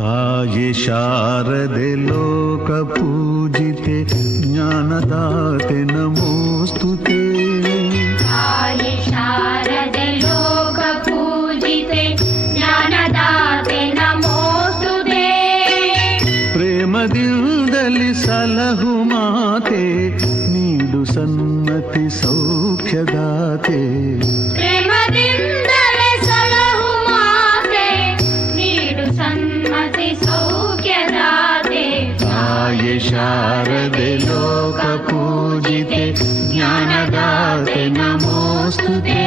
ತಾಯಿ ಶಾರದೆ ಲೋಕ ಪೂಜಿತೆ ಜ್ಞಾನದಾತೆ ನಮೋಸ್ತುತೆ. ತಾಯಿ ಶಾರದೆ ಲೋಕ ಪೂಜಿತೆ ಜ್ಞಾನದಾತೆ ನಮೋಸ್ತುತೆ. ಪ್ರೇಮದಿಂದಲಿ ಸಲಹು ಮಾತೆ ನೀಡು ಸನ್ಮತಿ ಸೌಖ್ಯದಾತೆ. ಪ್ರೇಮದಿಂದಲೇ ಸಲಹು ಮಾತೆ ನೀಡು ಸನ್ಮತಿ ಸೌಖ್ಯದಾತೆ. ತಾಯಿ ಶಾರದೆ ಲೋಕ ಪೂಜಿತೆ ಜ್ಞಾನದಾತೆ ನಮೋಸ್ತುತೆ.